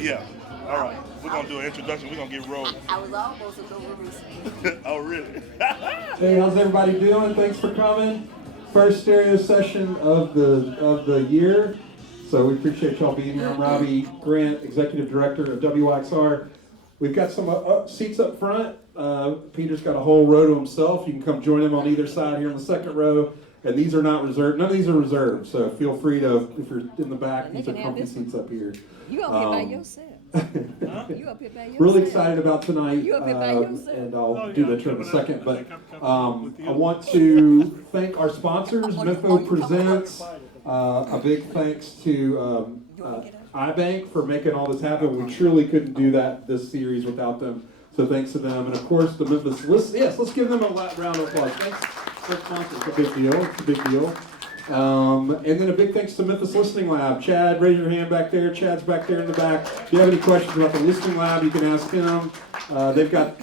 yeah. All right. We're going to do an introduction. We're going to get rolling. I was almost a little rooster. Oh, really? Hey, how's everybody doing? Thanks for coming. First stereo session of the year. So we appreciate y'all being here. I'm Robbie Grant, Executive Director of WYXR. We've got some seats up front. Peter's got a whole row to himself. You can come join him on either side here in the second row. And these are not reserved. None of these are reserved. So feel free to, if you're in the back, these are comfy seats up here. You up here by yourself. You up here by yourself. Really excited about tonight. You up here by yourself. And I'll do that in a second. But I want to thank our sponsors. Memphis Presents. A big thanks to iBank for making all this happen. We truly couldn't do this series without them. So thanks to them. And of course, the Memphis List. Yes, let's give them a round of applause. Thanks for sponsors. It's a big deal. It's a big deal. And then a big thanks to Memphis Listening Lab. Chad, raise your hand back there. Chad's back there in the back. If you have any questions about the Listening Lab, you can ask him. They've got,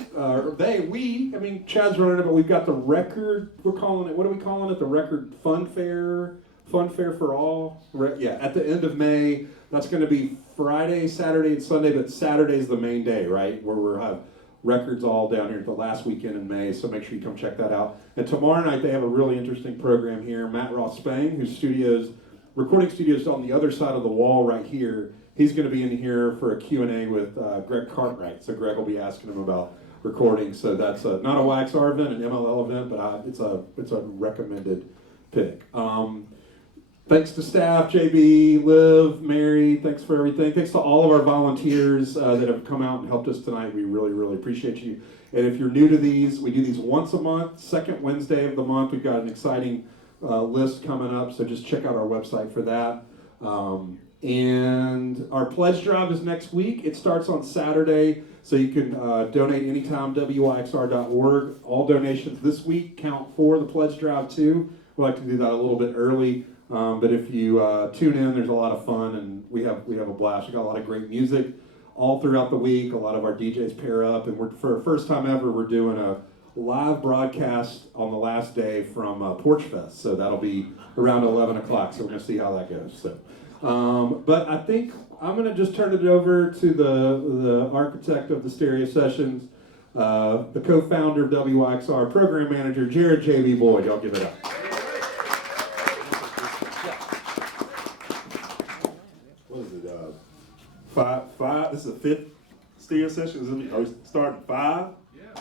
Chad's running it, but we've got the record, we're calling it, what are we calling it? The record fun fair for all. At the end of May. That's going to be Friday, Saturday, and Sunday, but Saturday's the main day, right? Where we'll have records all down here at the last weekend in May, so make sure you come check that out. And tomorrow night they have a really interesting program here. Matt Ross Spang, whose recording studio's on the other side of the wall right here, he's going to be in here for a Q&A with Greg Cartwright. So Greg will be asking him about recording. So that's not a WYXR event, an MLL event, but it's a recommended pick. Thanks to staff, JB, Liv, Mary, thanks for everything. Thanks to all of our volunteers that have come out and helped us tonight. We really, really appreciate you. And if you're new to these, we do these once a month, second Wednesday of the month. We've got an exciting list coming up, so just check out our website for that. And our pledge drive is next week. It starts on Saturday, so you can donate anytime, WYXR.org. All donations this week count for the pledge drive too. We like to do that a little bit early. But if you tune in, there's a lot of fun, and we have a blast. We got a lot of great music all throughout the week. A lot of our DJs pair up, and for the first time ever, we're doing a live broadcast on the last day from Porch Fest. So that'll be around 11 o'clock. So we're gonna see how that goes. So, but I think I'm gonna just turn it over to the architect of the stereo sessions, the co-founder of WYXR, program manager Jared J.B. Boyd. Y'all give it up. Five. This is the fifth stereo session. Are we starting 5?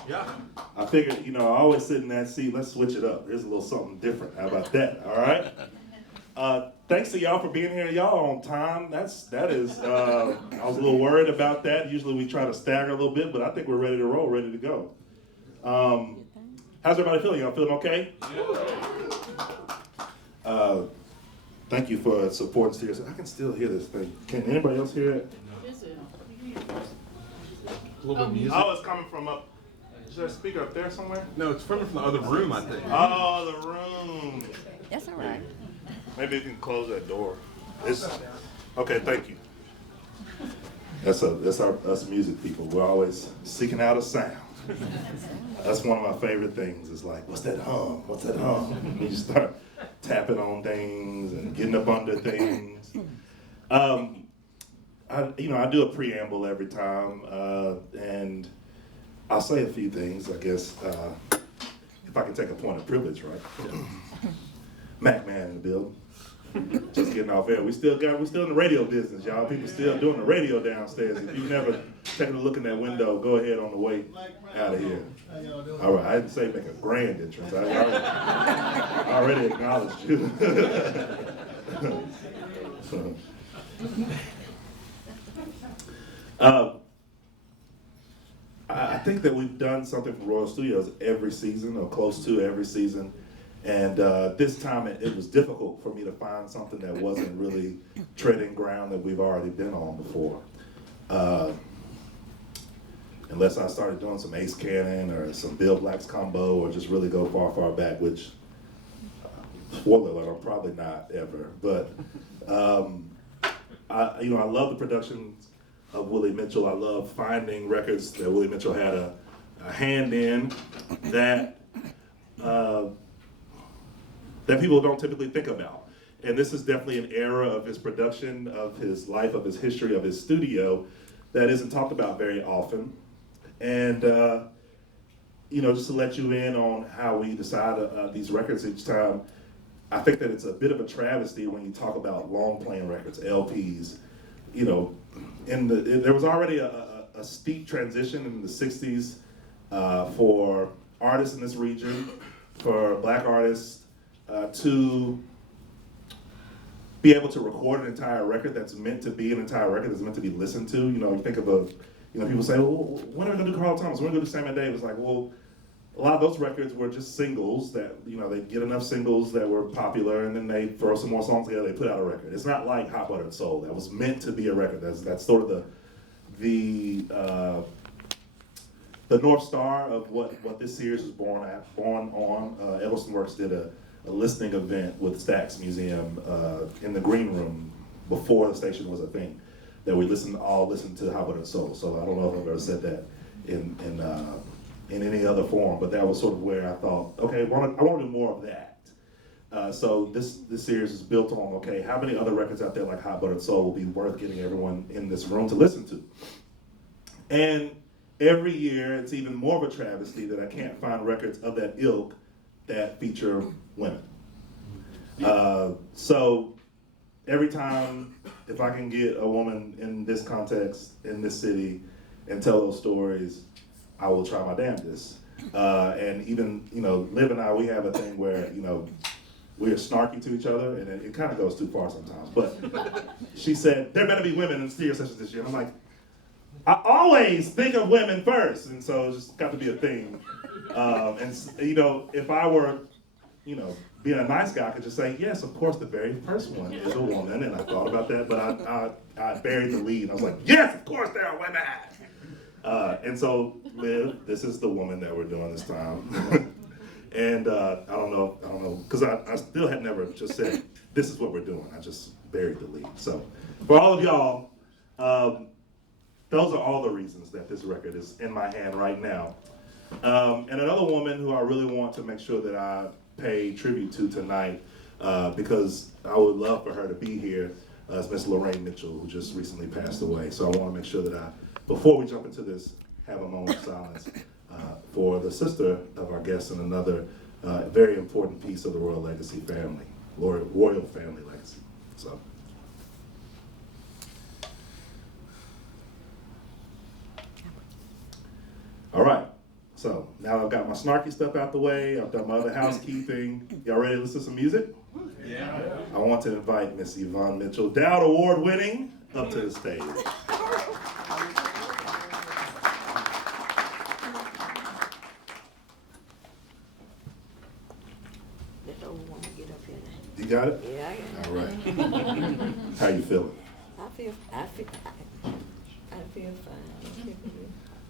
Yeah. I figured, I always sit in that seat. Let's switch it up. Here's a little something different. How about that? All right. Thanks to y'all for being here. Y'all on time. That is. I was a little worried about that. Usually we try to stagger a little bit, but I think we're ready to roll, ready to go. How's everybody feeling? Y'all feeling okay? Yeah. Thank you for supporting stereo. I can still hear this thing. Can anybody else hear it? A little bit of music. Oh, it's coming from up. Is there a speaker up there somewhere? No, it's coming from the other room, I think. Oh, the room. That's all right. Maybe you can close that door. Okay, thank you. That's us music people. We're always seeking out a sound. That's one of my favorite things. It's like, what's that hum? What's that hum? And you start tapping on things and getting up under things. I do a preamble every time, and I'll say a few things, I guess, if I can take a point of privilege, right? Mac Man in the building. Just getting off air. We still in the radio business, y'all. People still doing the radio downstairs. If you've never taken a look in that window, go ahead on the way out of here. All right, I didn't say make a grand entrance. I already acknowledged you. I think that we've done something for Royal Studios every season, or close to every season. And this time it was difficult for me to find something that wasn't really treading ground that we've already been on before. Unless I started doing some Ace Cannon or some Bill Black's combo, or just really go far back, which, spoiler alert, I'm probably not ever. But I love the productions of Willie Mitchell. I love finding records that Willie Mitchell had a hand in that people don't typically think about. And this is definitely an era of his production, of his life, of his history, of his studio that isn't talked about very often. And, just to let you in on how we decide these records each time, I think that it's a bit of a travesty when you talk about long playing records, LPs. There was already a steep transition in the 60s for artists in this region, for black artists, to be able to record an entire record that's meant to be an entire record that's meant to be listened to. You think of people say, well, when are we gonna do Carl Thomas? When are we gonna do Sam and Dave? It's like, well, a lot of those records were just singles that, they get enough singles that were popular and then they throw some more songs together, they put out a record. It's not like Hot Buttered Soul. That was meant to be a record. That's sort of the North Star of what this series was born on. Eggleston Works did a listening event with Stax Museum in the green room before the station was a thing, that we all listened to How About It Soul. So I don't know if I've ever said that in any other form, but that was sort of where I thought, okay, I want to do more of that. So this series is built on, okay, how many other records out there like Hot Buttered Soul will be worth getting everyone in this room to listen to? And every year, it's even more of a travesty that I can't find records of that ilk that feature women. So every time, if I can get a woman in this context, in this city, and tell those stories, I will try my damnedest. And even, Liv and I, we have a thing where, we are snarky to each other, and it kind of goes too far sometimes. But she said, there better be women in studio sessions this year. And I'm like, I always think of women first, and so it's just got to be a thing. If I were, being a nice guy, I could just say, yes, of course, the very first one is a woman, and I thought about that, but I buried the lead. I was like, yes, of course there are women. And so, Liv, this is the woman that we're doing this time. And I don't know, because I still had never just said, this is what we're doing. I just buried the lead. So, for all of y'all, those are all the reasons that this record is in my hand right now. And another woman who I really want to make sure that I pay tribute to tonight, because I would love for her to be here, is Miss Leroy Mitchell, who just recently passed away. So I want to make sure that before we jump into this, have a moment of silence for the sister of our guest and another very important piece of the royal legacy family, royal family legacy. So. All right, so now I've got my snarky stuff out the way, I've done my other housekeeping. Y'all ready to listen to some music? Yeah. I want to invite Miss Yvonne Mitchell, Dowd Award winning, up to the stage. You got it? Yeah, I got it. All right. How you feeling? I feel fine.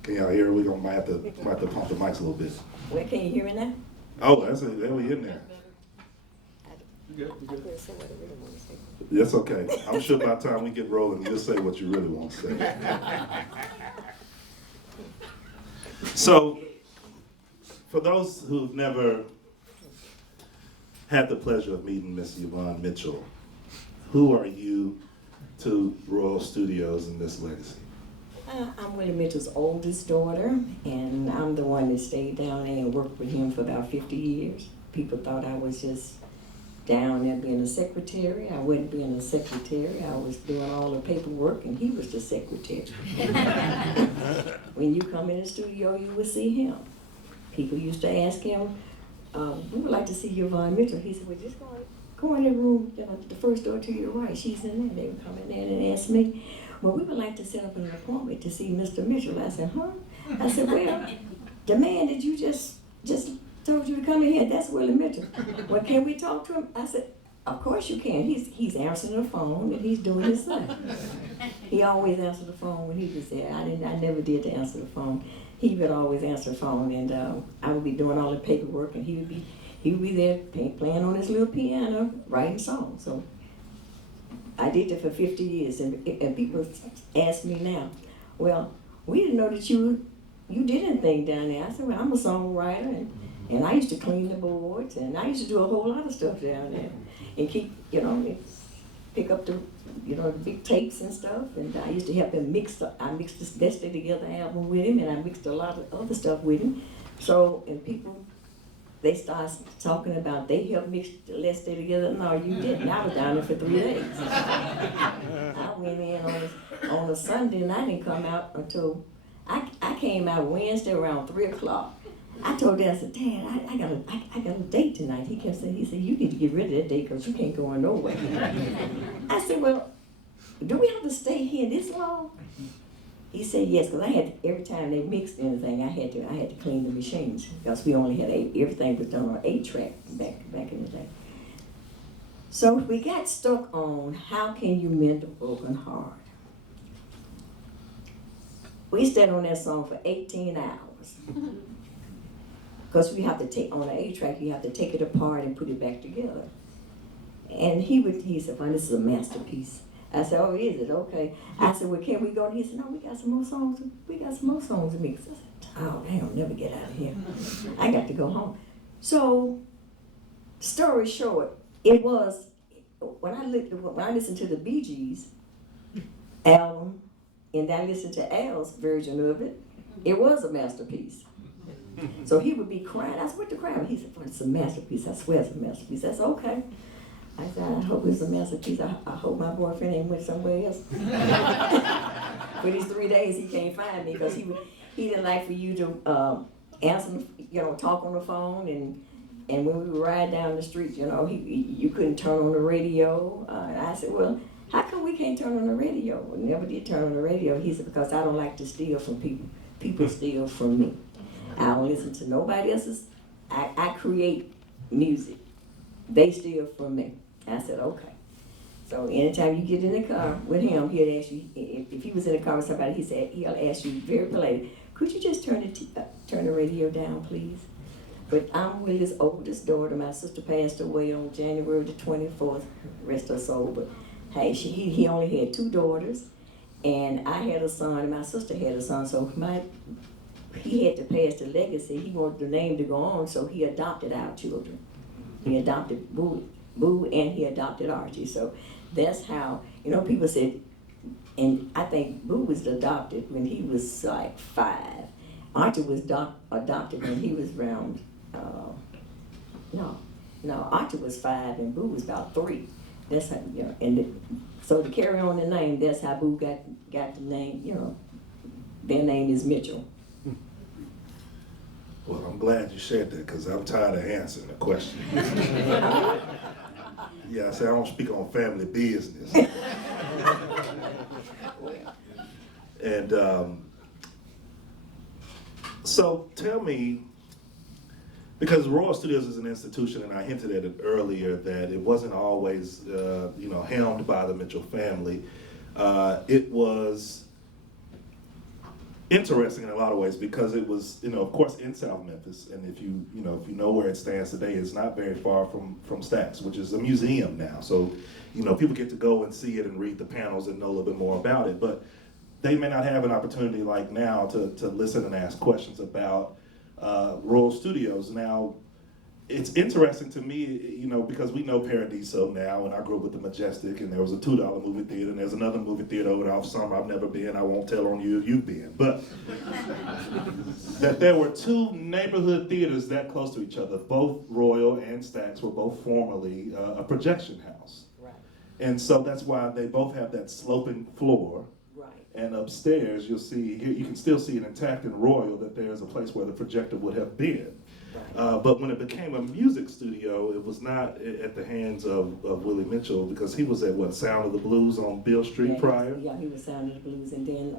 Can y'all hear? We might have to pump the mics a little bit. Where can you hear me now? Oh, that's it. There we in there. I could say what I really want to say. That's okay. I'm sure by the time we get rolling, you'll say what you really want to say. So, for those who've never had the pleasure of meeting Miss Yvonne Mitchell, who are you to Royal Studios in this legacy? I'm Willie Mitchell's oldest daughter, and I'm the one that stayed down there and worked with him for about 50 years. People thought I was just down there being a secretary. I wasn't being a secretary. I was doing all the paperwork, and he was the secretary. When you come in the studio, you will see him. People used to ask him, we would like to see Yvonne Mitchell. He said, well, just go in the room, the first door to your right. She's in there. They would come in there and ask me, well, we would like to set up an appointment to see Mr. Mitchell. I said, huh? I said, well, the man that you just told you to come in here, that's Willie Mitchell. Well, can we talk to him? I said, of course you can. He's answering the phone and he's doing his thing. He always answered the phone when he was there. I never did to answer the phone. He would always answer the phone, and I would be doing all the paperwork, and he would be there playing on his little piano, writing songs. So I did that for 50 years, and people ask me now, well, we didn't know that you did anything down there. I said, well, I'm a songwriter, and I used to clean the boards, and I used to do a whole lot of stuff down there. and keep, you know, and pick up the, you know, the big tapes and stuff. And I used to help him mix. I mixed this Let's Stay Together album with him, and I mixed a lot of other stuff with him. So, and people, they start talking about they helped mix the Let's Stay Together. No, you didn't. I was down there for 3 days. I went in on a Sunday, and I didn't come out until I came out Wednesday around 3 o'clock. I told Dad, I said, Dad, I got a date tonight. He kept saying, he said, you need to get rid of that date because you can't go nowhere. I said, well, do we have to stay here this long? He said, yes, because I had, every time they mixed anything, I had to clean the machines because we only had everything was done on 8-track back in the day. So we got stuck on how can you mend a broken heart. We stayed on that song for 18 hours. Because we have to take, on the 8-track, you have to take it apart and put it back together. And he said, well, this is a masterpiece. I said, oh, is it? Okay. I said, well, can we go? He said, no, we got some more songs. We got some more songs to mix. I said, oh, they don't never get out of here. I got to go home. So, story short, it was, when I listened to the Bee Gees album, and I listened to Al's version of it, it was a masterpiece. So he would be crying. I said, what the crying? He said, well, it's a masterpiece. I swear it's a masterpiece. I said, okay. I said, I hope it's a masterpiece. I hope my boyfriend ain't went somewhere else. For these 3 days, he can't find me because he didn't like for you to answer, you know, talk on the phone. And when we would ride down the street, you know, you couldn't turn on the radio. And I said, well, how come we can't turn on the radio? We never did turn on the radio. He said, because I don't like to steal from people. People steal from me. I don't listen to nobody else's. I create music. They steal from me. I said, okay. So anytime you get in the car with him, he'll ask you, if he was in the car with somebody, he'll ask you very politely, could you just turn the radio down, please? But I'm Willie's oldest daughter. My sister passed away on January the 24th, rest her soul. But hey, he only had 2 daughters, and I had a son, and my sister had a son. So he had to pass the legacy. He wanted the name to go on, so he adopted our children. He adopted Boo, and he adopted Archie. So that's how, you know, people said, and I think Boo was adopted when he was like 5. Archie was adopted when he was around, no, Archie was 5 and Boo was about 3. That's how, you know, so to carry on the name, that's how Boo got the name, you know, their name is Mitchell. Well, I'm glad you shared that because I'm tired of answering the question. Yeah, I say I don't speak on family business. And so tell me, because Royal Studios is an institution, and I hinted at it earlier, that it wasn't always, you know, helmed by the Mitchell family. It was interesting in a lot of ways because it was, you know, of course, in South Memphis, and if you know where it stands today, it's not very far from Stax, which is a museum now. So, you know, people get to go and see it and read the panels and know a little bit more about it, but they may not have an opportunity like now to listen and ask questions about Royal Studios. Now, it's interesting to me, you know, because we know Paradiso now, and I grew up with the Majestic, and there was a $2 movie theater, and there's another movie theater over there off Summer I've never been. I won't tell on you if you've been, but that there were 2 neighborhood theaters that close to each other. Both Royal and Stax were both formerly a projection house. Right. And so that's why they both have that sloping floor. Right. And upstairs, you'll see, you can still see it intact in Royal, that there's a place where the projector would have been. But when it became a music studio, it was not at the hands of Willie Mitchell, because he was at, what, Sound of the Blues on Beale Street prior? Yeah, he was Sound of the Blues. And then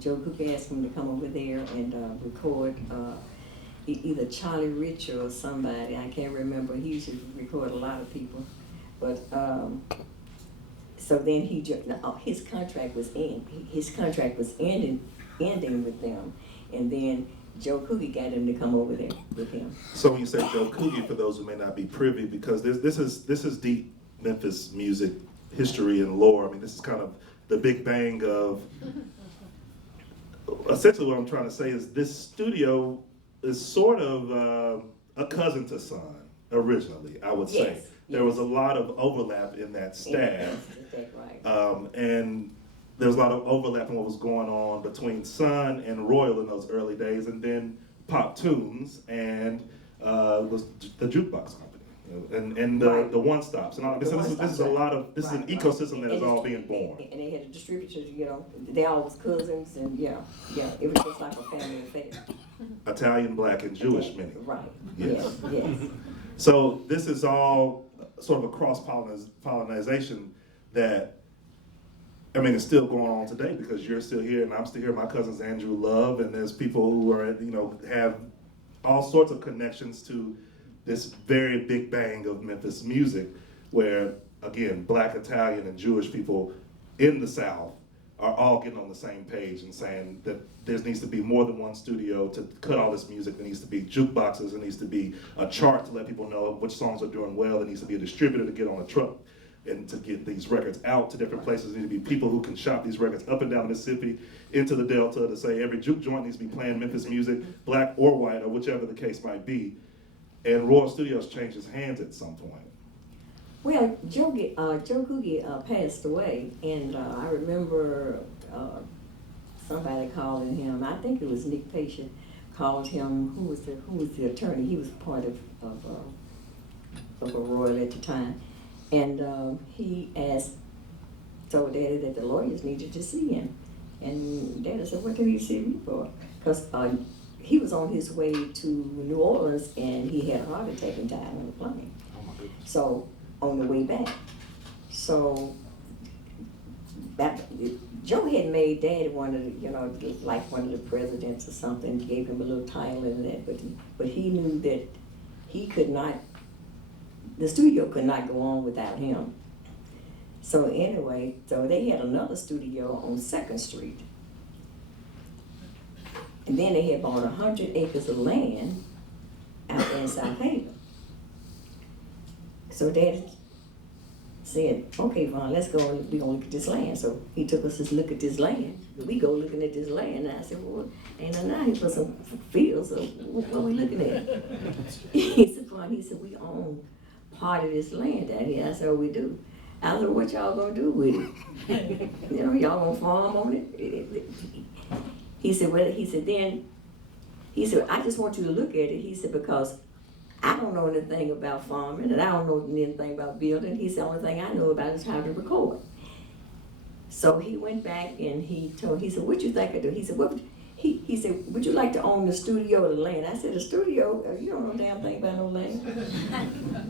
Joe Cook asked him to come over there and record either Charlie Rich or somebody. I can't remember. He used to record a lot of people. But so then his contract was ending with them. And then Joe Coogie got him to come over there with him. So when you say Joe Coogie, for those who may not be privy, because this is deep Memphis music history and lore. I mean, this is kind of the big bang of, essentially what I'm trying to say is this studio is sort of a cousin to Son, originally, I would say. Yes. there was a lot of overlap in that staff. That's right. And there was a lot of overlap in what was going on between Sun and Royal in those early days, and then Pop Tunes and was the jukebox company. And the one stops and all. This is a lot of this is an ecosystem that is all being born. And they had the distributors, they all was cousins, and it was just like a family affair. Italian, Black, and Jewish many. Right. Yes. Yes. So this is all sort of a cross-pollination that, I mean, it's still going on today because you're still here and I'm still here. My cousin's Andrew Love, and there's people who are, have all sorts of connections to this very big bang of Memphis music where, again, Black, Italian, and Jewish people in the South are all getting on the same page and saying that there needs to be more than one studio to cut all this music. There needs to be jukeboxes. There needs to be a chart to let people know which songs are doing well. There needs to be a distributor to get on a truck and to get these records out to different places. There need to be people who can shop these records up and down Mississippi into the Delta to say every juke joint needs to be playing Memphis music, Black or white or whichever the case might be. And Royal Studios changed his hands at some point. Well, Joe Coogie passed away, and I remember somebody calling him. I think it was Nick Patient called him. Who was the attorney? He was part of a Royal at the time, and he told Daddy that the lawyers needed to see him, and Daddy said, "What did he see me for?" Because he was on his way to New Orleans and he had a heart attack and died on the plane. Oh my goodness. So on the way back. So Joe had made Daddy one of the, like one of the presidents or something, gave him a little title and that, but he knew that the studio could not go on without him. So anyway, so they had another studio on 2nd Street. And then they had bought 100 acres of land out there in South Haven. So Daddy said, "Okay, Vaughn, let's go and we're gonna look at this land." So he took us to look at this land. We go looking at this land, and I said, "Well, ain't nothing out here for some fields, so what are we looking at?" He said, "Vaughn," he said, "we own part of this land out here." I said, "Oh, we do." I said, "What y'all gonna do with it?" Y'all gonna farm on it? He said, "Well," he said, "I just want you to look at it." He said, "Because I don't know anything about farming and I don't know anything about building." He said, "The only thing I know about is how to record." So he went back and he said, "What you think I do?" He said, he said, "Would you like to own the studio or the land?" I said, "The studio? You don't know a damn thing about no land."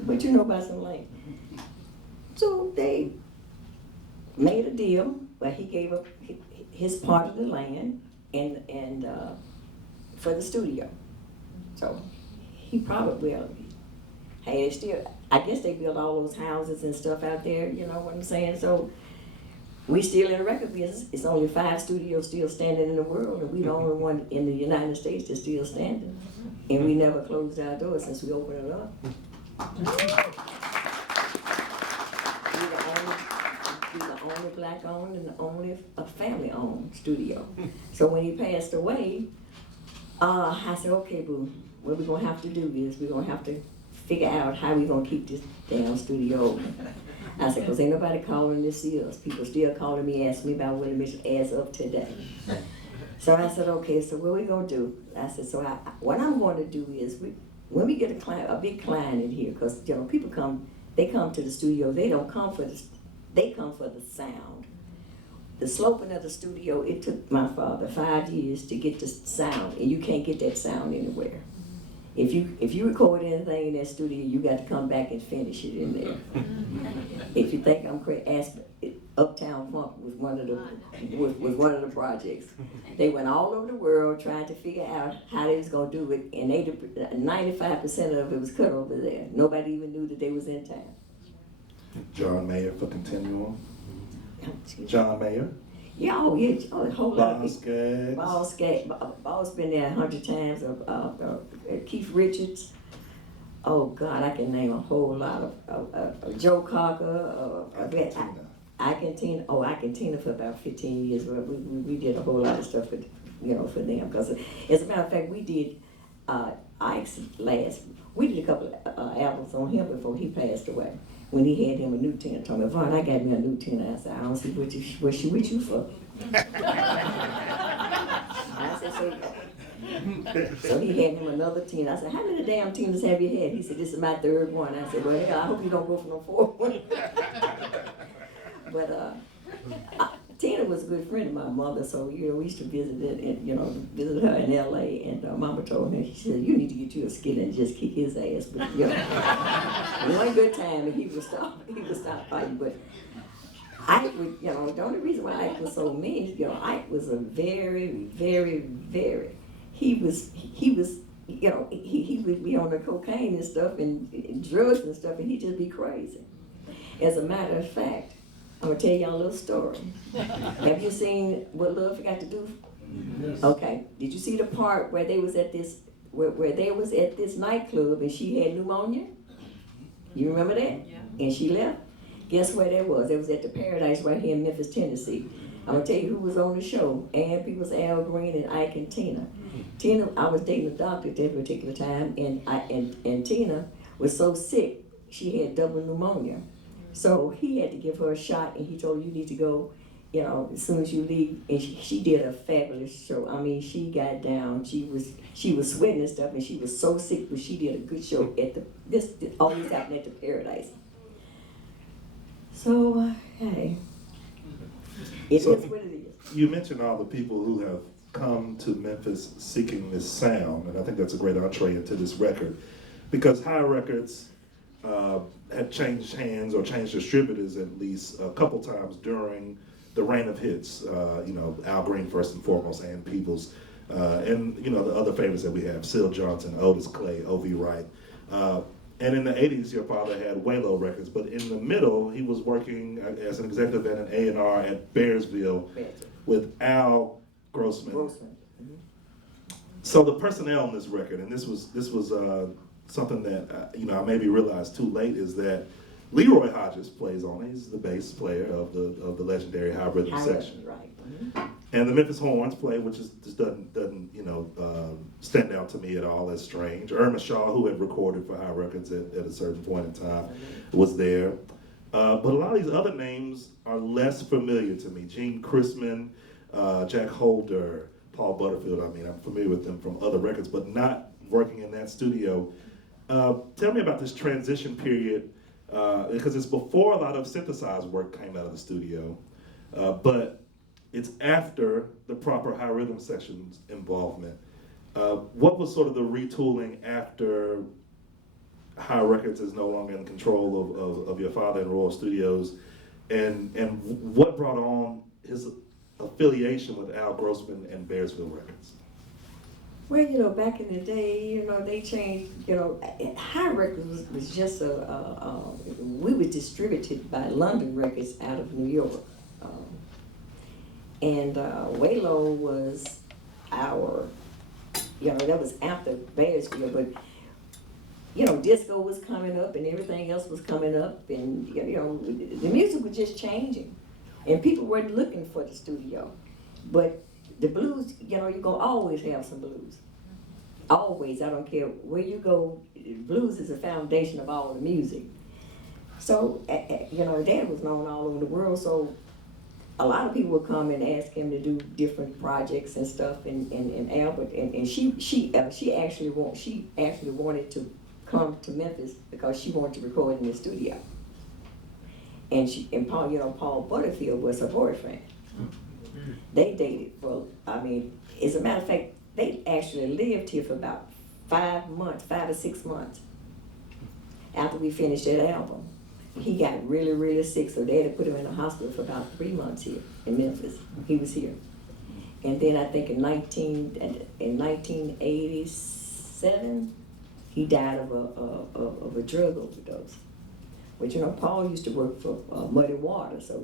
"But you know about some land." So they made a deal where he gave up his part of the land and for the studio. So he probably, hey, I guess they built all those houses and stuff out there, you know what I'm saying? So we still in the record business. It's only 5 studios still standing in the world, and we the only one in the United States that's still standing. And we never closed our doors since we opened it up. We're the only Black-owned and the only family-owned studio. So when he passed away, I said, "Okay, boo, what we're gonna have to do is we're gonna have to figure out how we're gonna keep this damn studio open." I said, "Cause ain't nobody calling to see us. People still calling me, asking me about Willie Mitchell as of today." So I said, "Okay, so what we gonna do?" I said, "So what I'm going to do is when we get a big client in here, cause people come to the studio. They don't come for they come for the sound. The sloping of the studio, it took my father 5 years to get the sound, and you can't get that sound anywhere. If you record anything in that studio, you got to come back and finish it in there. If you think I'm crazy, ask Uptown Funk was one of the projects. They went all over the world trying to figure out how they was gonna do it, and 95% of it was cut over there. Nobody even knew that they was in town. John Mayer for Continuum. John Mayer. Yeah, a whole lot of Boss Gag. Boss been there 100 times. Keith Richards. Oh God, I can name a whole lot of Joe Cocker. Argentina. Oh, Argentina for about 15 years. We did a whole lot of stuff for them. Because as a matter of fact, we did Ike's last, we did a couple of albums on him before he passed away. When he had him a new tenor, told me, Vaughn, I got me a new tenor. I said, I don't see what she with you for. I said, so he had him another tenor. I said, how many damn tenors have you had? He said, this is my third one. I said, well, hell, I hope you don't go for no fourth one. But Tina was a good friend of my mother, so we used to visit her in L.A. And Mama told me, she said, you need to get you a skillet and just kick his ass. But one good time, and he would stop fighting. But Ike would, the only reason why Ike was so mean, Ike was a very, very, very. He would be on the cocaine and stuff and drugs and stuff, and he'd just be crazy. As a matter of fact, I'm gonna tell y'all a little story. Have you seen What Love Forgot to Do? Yes. Okay. Did you see the part where they was at this nightclub and she had pneumonia? You remember that? Yeah. And she left? Guess where that was? It was at the Paradise right here in Memphis, Tennessee. I'm gonna tell you who was on the show. Ann Peoples, Al Green, and Ike and Tina. Tina, I was dating a doctor at that particular time, and Tina was so sick she had double pneumonia. So he had to give her a shot, and he told her, you need to go, as soon as you leave. And she did a fabulous show. I mean, she got down. She was sweating and stuff, and she was so sick, but she did a good show at this always happened at the Paradise. So, hey, it is what it is. You mentioned all the people who have come to Memphis seeking this sound, and I think that's a great entree into this record, because High Records had changed hands or changed distributors at least a couple times during the reign of hits. Al Green first and foremost, and Peoples, and the other favorites that we have: Syl Johnson, Otis Clay, O.V. Wright. And in the 80s, your father had WYXR Records, but in the middle, he was working as an executive and an A&R at Bearsville with Al Grossman. Mm-hmm. So the personnel on this record, and this was something that I maybe realized too late, is that Leroy Hodges plays on it. He's the bass player of the legendary High Rhythm section. Right. Mm-hmm. And the Memphis Horns play, which just doesn't stand out to me at all as strange. Erma Shaw, who had recorded for High Records at a certain point in time, was there. But a lot of these other names are less familiar to me. Gene Chrisman, Jack Holder, Paul Butterfield. I mean, I'm familiar with them from other records, but not working in that studio. Tell me about this transition period, because it's before a lot of synthesized work came out of the studio, but it's after the proper High Rhythm section's involvement. What was sort of the retooling after High Records is no longer in control of your father and Royal Studios, and what brought on his affiliation with Al Grossman and Bearsville Records? Well, back in the day, they changed. High Records was just we were distributed by London Records out of New York. And WYXR was our, that was after Bearsville, but, disco was coming up and everything else was coming up, and, the music was just changing. And people weren't looking for the studio. But the blues, you're going to always have some blues. Always, I don't care where you go, blues is the foundation of all the music. So, Dad was known all over the world, so a lot of people would come and ask him to do different projects and stuff, and Albert, and she actually wanted to come to Memphis because she wanted to record in the studio. And Paul Butterfield was her boyfriend. They dated for, as a matter of fact, they actually lived here for about 5 or 6 months after we finished that album. He got really, really sick, so they had to put him in the hospital for about 3 months here in Memphis. He was here. And then I think in 1987, he died of a drug overdose. But Paul used to work for Muddy Water, so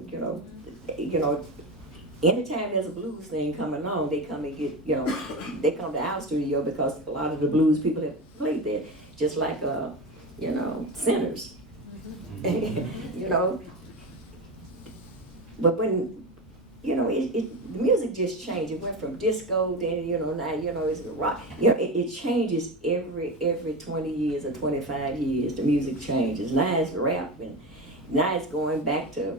anytime there's a blues thing coming on, they come and get, they come to our studio because a lot of the blues people have played there, just like Sinners. But when the music just changed. It went from disco, then, now, it's rock. It changes every 20 years or 25 years, the music changes. Now it's rap, and now it's going back to,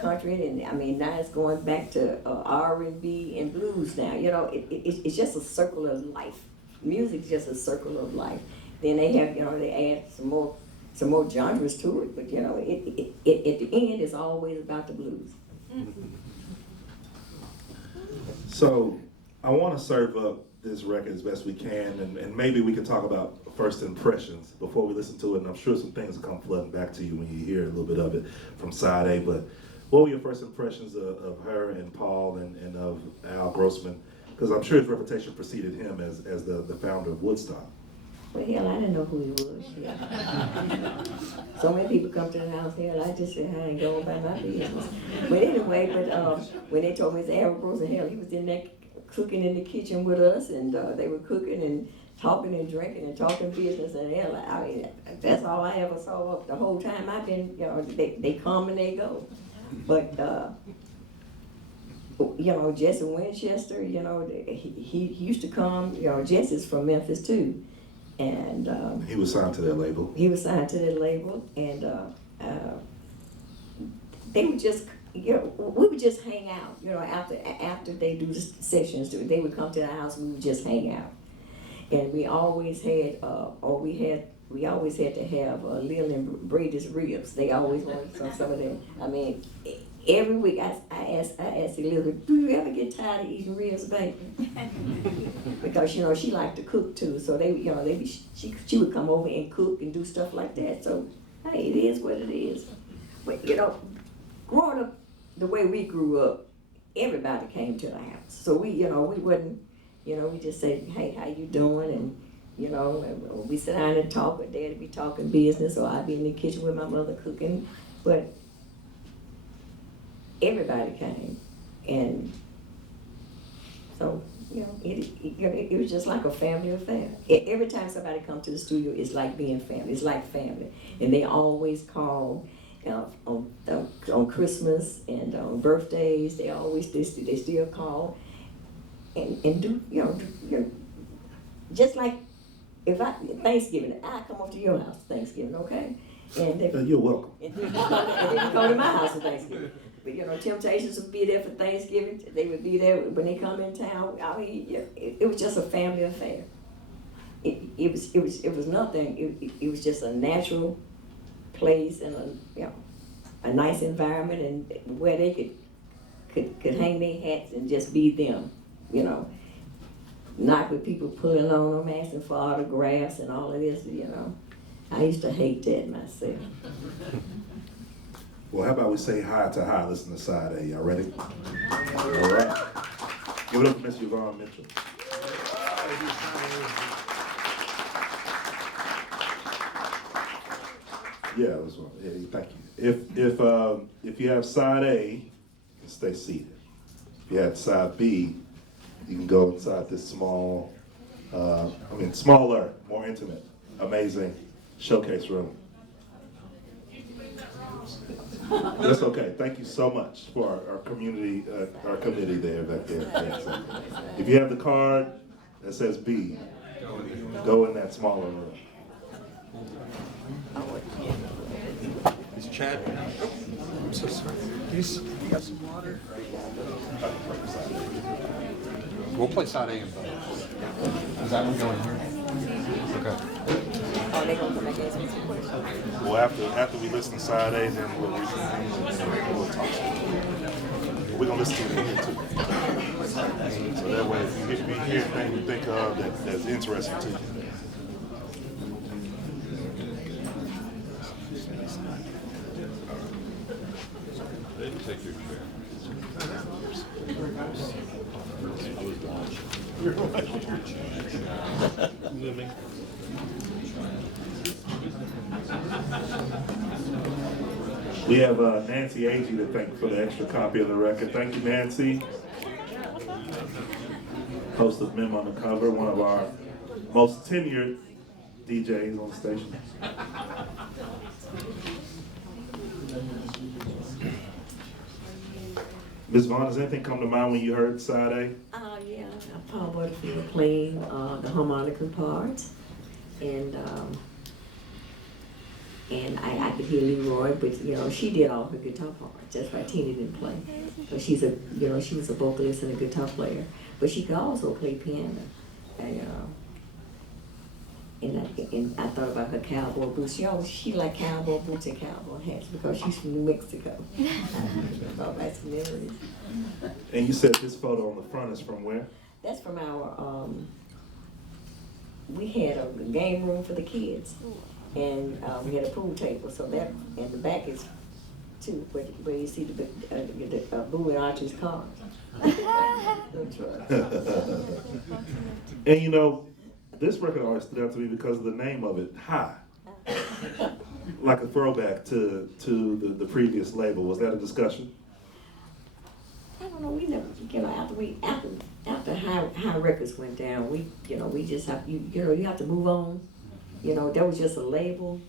country, and now it's going back to R&B and blues now. It's just a circle of life. Music's just a circle of life. Then they have, they add some more genres to it, but at the end, it's always about the blues. So I want to serve up this record as best we can, and maybe we could talk about first impressions before we listen to it, and I'm sure some things will come flooding back to you when you hear a little bit of it from side A, but what were your first impressions of her and Paul and of Al Grossman? Because I'm sure his reputation preceded him as the founder of Woodstock. Well, hell, I didn't know who he was. Yeah. So many people come to the house, hell, I just said, I ain't going about my business. But anyway, when they told me it's Al Grossman, hell, he was in there cooking in the kitchen with us, and they were cooking and talking and drinking and talking business, and hell, that's all I ever saw the whole time I've been, they come and they go. But, Jesse Winchester, he used to come, Jesse's from Memphis too. And he was signed to that label. He was signed to that label, and they would just, we would just hang out. After they do the sessions, they would come to the house. And we would just hang out, and we always had, we always had to have Lil and Brady's ribs. They always wanted some of them. Every week I asked Elizabeth, do you ever get tired of eating ribs, baby? Because she liked to cook too, so she would come over and cook and do stuff like that. So hey, it is what it is. But growing up the way we grew up, everybody came to the house. So we wouldn't, we just say, hey, how you doing? And we sit down and talk, or Dad'd be talking business, or I'd be in the kitchen with my mother cooking. But everybody came, and so it was just like a family affair. Every time somebody comes to the studio, it's like being family. It's like family, and they always call on Christmas and on birthdays. They still call and do just like if Thanksgiving, I come up to your house Thanksgiving, okay? And You're welcome. And then come to my house for Thanksgiving. But Temptations would be there for Thanksgiving. They would be there when they come in town. It was just a family affair. It was nothing. It was just a natural place and a nice environment, and where they could hang their hats and just be them. Not with people pulling on them, asking for autographs and all of this. I used to hate that myself. Well, how about we say hi to hi, listen to side A. Y'all ready? All right. Give it up for Miss Yvonne Mitchell. Yeah, that's one. Yeah, thank you. If you have side A, you can stay seated. If you have side B, you can go inside this smaller, more intimate, amazing showcase room. That's okay. Thank you so much for our community, our committee there back there. Yeah, so if you have the card that says B, go in that smaller room. Is Chad? I'm so sorry. You got some water? We'll play side A and B. Is that one going here? Okay. Oh, they gonna come back and ask me some questions. Well, after we listen to side A, then we'll reconvene and we'll talk. We're gonna listen to it in here too. So that way, if you hear anything you think of that's interesting to you. Take your chair. We have Nancy Agee to thank for the extra copy of the record. Thank you, Nancy. Host of Mem on the Cover, one of our most tenured DJs on the station. Ms. Vaughn, does anything come to mind when you heard side A? Yeah, Paul Butterfield playing the harmonica parts, and I could hear Leroy, but she did all her guitar parts. That's why Tina didn't play. But she was a vocalist and a guitar player, but she could also play piano. And I thought about her cowboy boots. She liked cowboy boots and cowboy hats because she's from New Mexico. I thought that's memories. And you said this photo on the front is from where? That's from our, we had a game room for the kids. And we had a pool table, so that, and the back is too, where you see the Boo and Archie's cars. And this record always stood out to me because of the name of it, High. Like a throwback to the previous label. Was that a discussion? I don't know, we never, after High Records went down, we just have, you have to move on. That was just a label.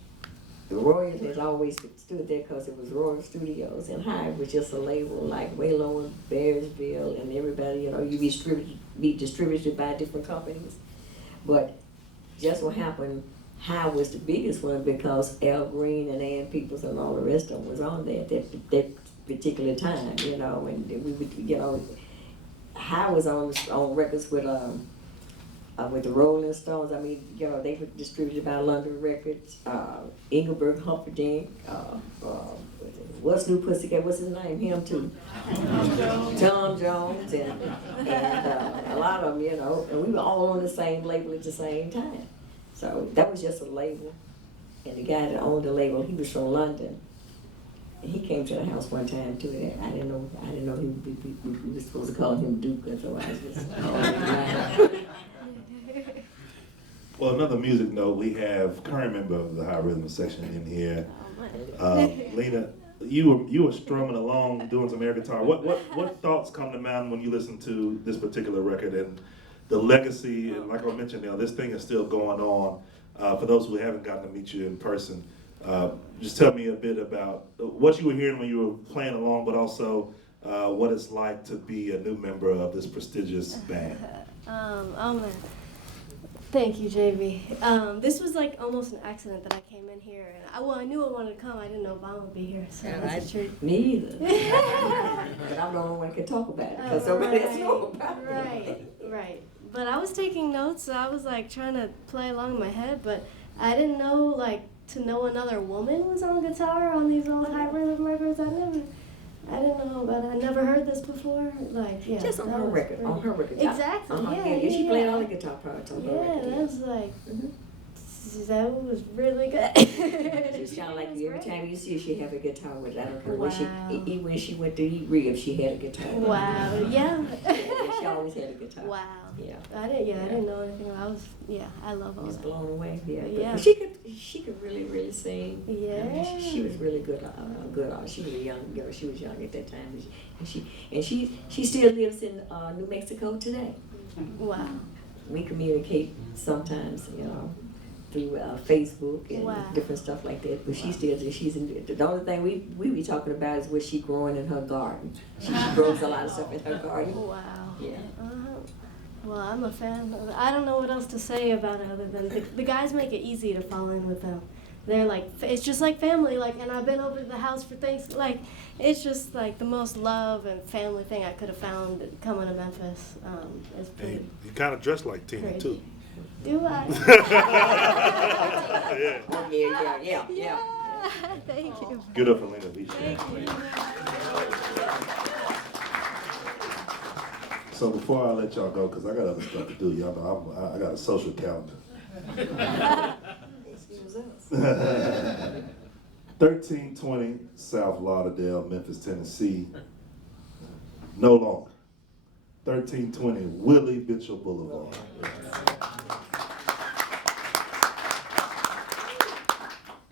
The Royal has always stood there because it was Royal Studios, and High was just a label like Waylo and Bearsville and everybody. You be distributed by different companies, but just what happened, High was the biggest one because Al Green and Ann Peoples and all the rest of them was on there at that particular time. And we would, High was on records with the Rolling Stones. I mean, they were distributed by London Records, Engelbert Humperdinck, what's New Pussycat, what's his name? Him too. Tom Jones, and a lot of them, and we were all on the same label at the same time. So that was just a label. And the guy that owned the label, he was from London. And he came to the house one time too. And I didn't know we were supposed to call him Duke, otherwise just Well, another music note, we have current member of the High Rhythm section in here. Lena, you were strumming along, doing some air guitar. What thoughts come to mind when you listen to this particular record and the legacy? And like I mentioned, this thing is still going on. For those who haven't gotten to meet you in person, just tell me a bit about what you were hearing when you were playing along, but also what it's like to be a new member of this prestigious band. Oh man. Thank you, JV. This was like almost an accident that I came in here, and I knew I wanted to come. I didn't know Bob would be here, so that's true. Me either. But I'm the only one who can talk about it because somebody else knows about it. Right. But I was taking notes, so I was like trying to play along in my head, but I didn't know to know another woman was on guitar on these old High Rhythm records. I didn't know about it. I never heard this before. Just on her record. Great. On her record. Exactly. Yeah. She played all the guitar parts on her record. Yeah, that was that was really good. She sounded like every time you see her, she have a guitar with her. I don't care when she went to eat ribs, she had a guitar. Wow. Yeah. She always had a guitar. Wow. Yeah. I didn't know anything about it. I love all I was that. blown away. Yeah. Yeah. But she could really, really sing. Yeah. I mean, she was really good. She was a young girl. She was young at that time, and she still lives in New Mexico today. Wow. We communicate sometimes, through Facebook and different stuff like that. But she's in. The only thing we be talking about is what she growing in her garden. She grows a lot of stuff in her garden. Wow. Yeah. Well, I'm a fan. I don't know what else to say about it other than the guys make it easy to fall in with them. They're it's just like family. And I've been over to the house for things. It's just the most love and family thing I could have found coming to Memphis. It's pretty. You kind of dress like Tina too. Do I? Yeah. Thank you. Good up for Lena. Thank you. So before I let y'all go, because I got other stuff to do, y'all know I got a social calendar. 1320 South Lauderdale, Memphis, Tennessee. No longer. 1320 Willie Mitchell Boulevard.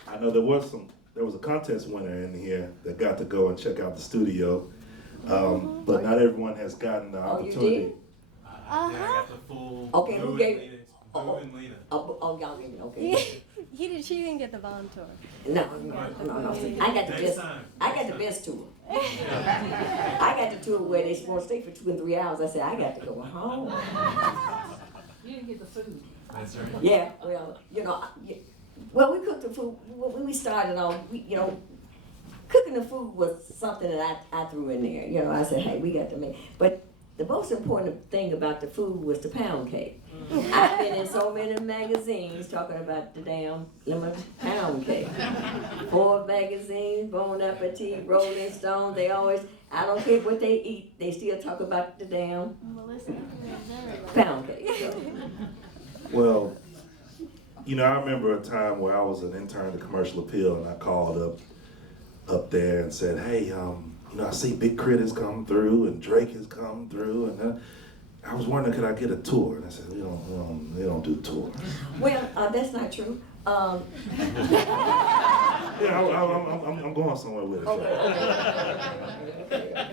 I know there was a contest winner in here that got to go and check out the studio. But not everyone has gotten the opportunity. Okay, who gave it? Oh, and Lena. oh, y'all get it, okay. She didn't get the Bond tour. No. I got the Next best. time. I got the best tour. I got the tour where they supposed to stay for 2 and 3 hours. I said I got to go home. You didn't get the food. That's right. Yeah, well, well, we cooked the food. When we started off, cooking the food was something that I threw in there. I said, hey, we got to make. But the most important thing about the food was the pound cake. I've been in so many magazines talking about the damn lemon pound cake. Forbes magazines, Bon Appetit, Rolling Stone, they always, I don't care what they eat, they still talk about the damn pound cake. Well, I remember a time where I was an intern at Commercial Appeal, and I called up there and said, hey, I see Big Crit has come through and Drake has come through, and I was wondering, could I get a tour? And I said, they don't do tours. Well, that's not true. I'm going somewhere with it. Okay.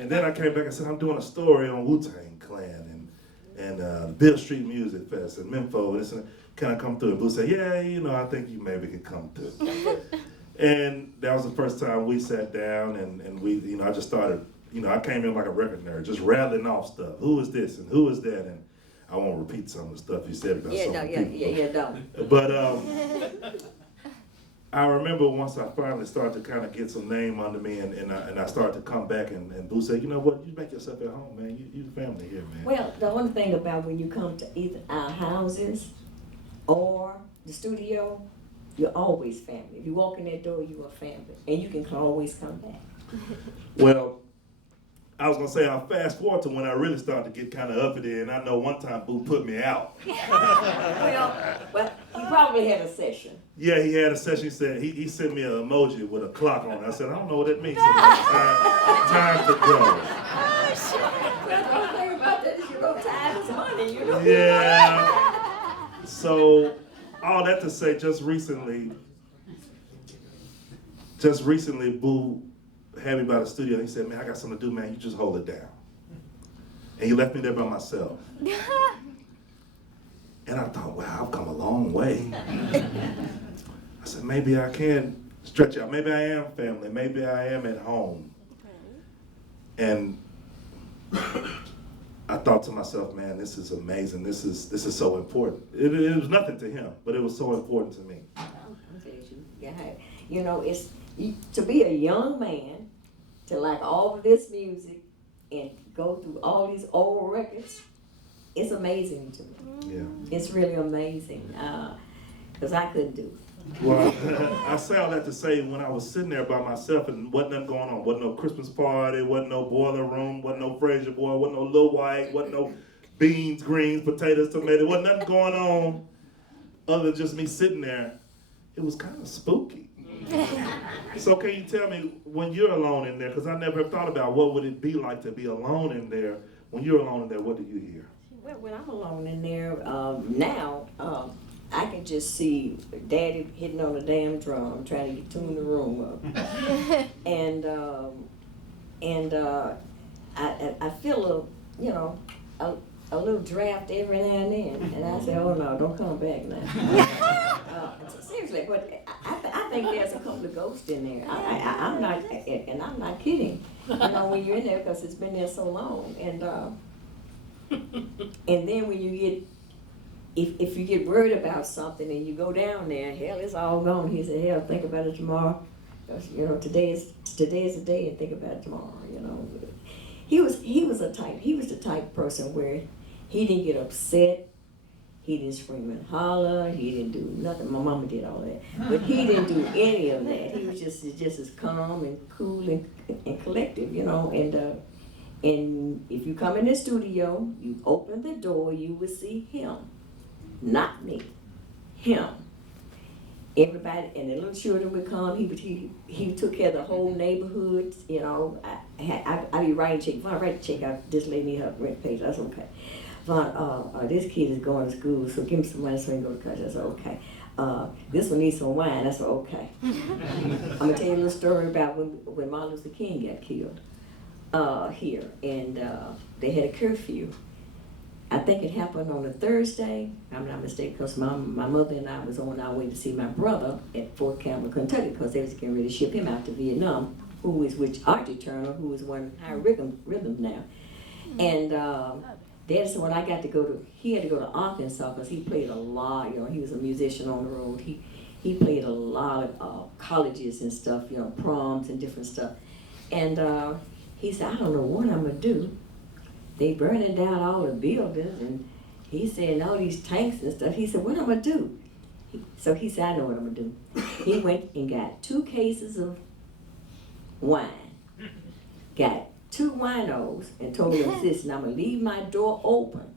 And then I came back and said, I'm doing a story on Wu-Tang Clan and Bill Street Music Fest and Memphis. Can I come through? And Boo said, yeah, I think you maybe could come through. And that was the first time we sat down and we, I just started, I came in like a record nerd, just rattling off stuff. Who is this and who is that? And I won't repeat some of the stuff you said about some people. Don't. But I remember once I finally started to kind of get some name under me and I started to come back and Boo said, you know what, you make yourself at home, man. You the family here, man. Well, the only thing about when you come to either our houses or the studio, you're always family. If you walk in that door, you are family. And you can always come back. Well, I was gonna say I'll fast forward to when I really started to get kind of uppity, and I know one time Boo put me out. Well, he probably had a session. Yeah, he had a session. He said he sent me an emoji with a clock on it. I said, I don't know what that means. Time to go. Well, the only thing about that is time is money, Yeah. So all that to say, just recently, Boo had me by the studio. He said, man, I got something to do, man. You just hold it down. And he left me there by myself. And I thought, wow, I've come a long way. I said, maybe I can stretch out. Maybe I am family. Maybe I am at home. And I thought to myself, man, this is amazing. This is so important. It was nothing to him, but it was so important to me. It's to be a young man, to like all of this music and go through all these old records, it's amazing to me. Yeah. It's really amazing, because I couldn't do it. Well, I say all that to say when I was sitting there by myself and wasn't nothing going on, wasn't no Christmas party, wasn't no boiler room, wasn't no Fraser Boy, wasn't no Lil White, wasn't no beans, greens, potatoes, tomatoes, wasn't nothing going on other than just me sitting there. It was kind of spooky. So can you tell me, when you're alone in there, because I never thought about what would it be like to be alone in there. When you're alone in there, what do you hear? Well, when I'm alone in there, now, I can just see Daddy hitting on the damn drum, trying to tune the room up. I feel a little draft every now and then, and I say, oh no, don't come back now. Seriously, but I think there's a couple of ghosts in there. I'm not kidding. When you're in there, because it's been there so long, and then when you get, if you get worried about something and you go down there, hell, it's all gone. He said, hell, think about it tomorrow. Because, today's the day, and think about it tomorrow. He was the type person where he didn't get upset. He didn't scream and holler. He didn't do nothing. My mama did all that, but he didn't do any of that. He was just as calm and cool and collective, And if you come in the studio, you open the door, you will see him, not me, him. Everybody, and the little children would come. He took care of the whole neighborhood. I be writing check. If I write a check, I just lay me her rent page. That's okay. This kid is going to school, so give him some money so he can go to college. That's okay. This one needs some wine. That's okay. I'm gonna tell you a little story about when Martin Luther King got killed here, and they had a curfew. I think it happened on a Thursday. I'm not mistaken, because my mother and I was on our way to see my brother at Fort Campbell, Kentucky, because they was getting ready to ship him out to Vietnam, who is with Archie Turner, who is one high rhythm now. And that's when I got to go to, he had to go to Arkansas because he played a lot, you know, he was a musician on the road. He played a lot of colleges and stuff, you know, proms and different stuff. And he said, I don't know what I'm gonna do. They burning down all the buildings, and he said, all these tanks and stuff. He said, what I'm gonna do? So he said, I know what I'm gonna do. He went and got 2 cases of wine, got 2 winos, and told them, listen, I'm gonna leave my door open.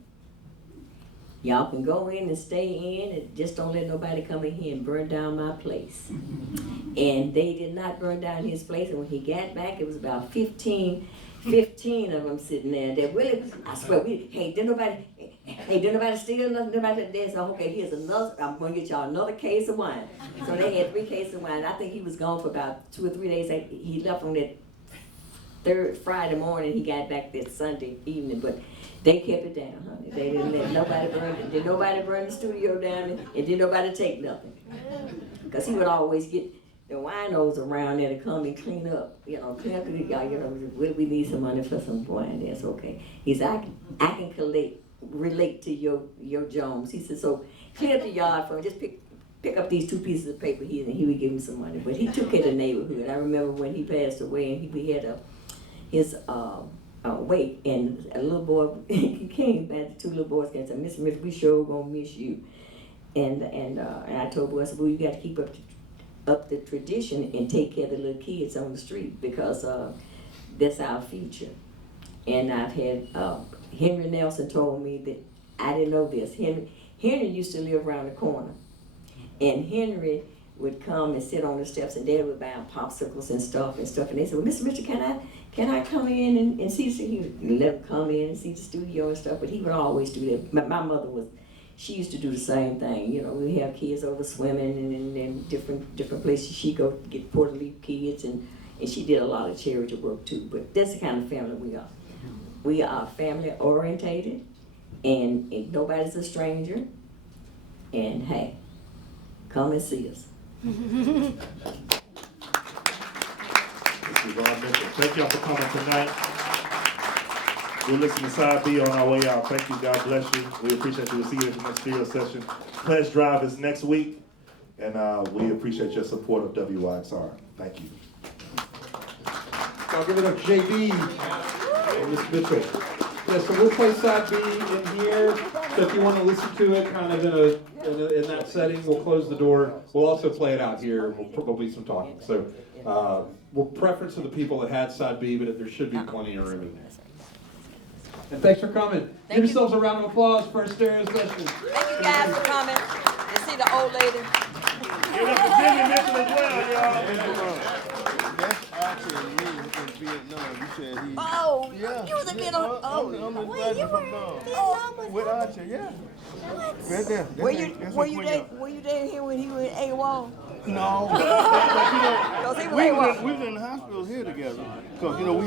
Y'all can go in and stay in, and just don't let nobody come in here and burn down my place. And they did not burn down his place, and when he got back, it was about 15 of them sitting there. That really, I swear, didn't nobody steal nothing? Nobody they said, okay, here's another, I'm gonna get y'all another case of wine. So they had 3 cases of wine. I think he was gone for about 2 or 3 days. He left on that Friday morning, he got back that Sunday evening, but they kept it down, honey. They didn't let nobody burn it. Did nobody burn the studio down, and did nobody take nothing. Because he would always get the winos around there to come and clean up, you know, we need some money for some wine. That's okay. He said, I can relate to your Jones. He said, so clean up the yard for him, just pick up these 2 pieces of paper here, and he would give him some money. But he took care of the neighborhood. I remember when he passed away, and we had his wake, and a little boy, he came back, the 2 little boys came and said, Miss Smith, we sure gonna miss you. And I told boys, I said, well, you got to keep up the tradition and take care of the little kids on the street, because that's our future. And I've had, Henry Nelson told me that, I didn't know this, Henry used to live around the corner. And Henry would come and sit on the steps, and Dad would buy him popsicles and stuff. And they said, well, Mr. Mitchell, can I come in and see? So he would let him come in and see the studio and stuff, but he would always do that. My mother she used to do the same thing. You know, we have kids over swimming and different places. She'd go get Puerto Rico kids, and she did a lot of charity work too. But that's the kind of family we are. We are family orientated, and nobody's a stranger. And hey, come and see us. Thank y'all for coming tonight. We'll listen to side B on our way out. Thank you. God bless you. We appreciate you. We'll see you at the next studio session. Pledge Drive is next week, and we appreciate your support of WYXR. Thank you. I'll give it up to JB and Miss Mitchell. Yeah, so we'll play side B in here. So if you want to listen to it kind of in that setting, we'll close the door. We'll also play it out here. We'll probably some talking. So we'll preference to the people that had side B, but there should be plenty of room in there. And thanks for coming. Give yourselves a round of applause for our stereo session. Thank you guys for coming. You see the old lady? Give it up to Jimmy Mitchell as well, y'all. That's actually me in Vietnam. You said he. Oh, Yeah. you was in Vietnam. Oh, I'm in wait, you were in Vietnam with Archer, yeah. What? Right there. Were you there here when he was in AWOL? No. Because he was AWOL. We was in the hospital here together. Because, you know, we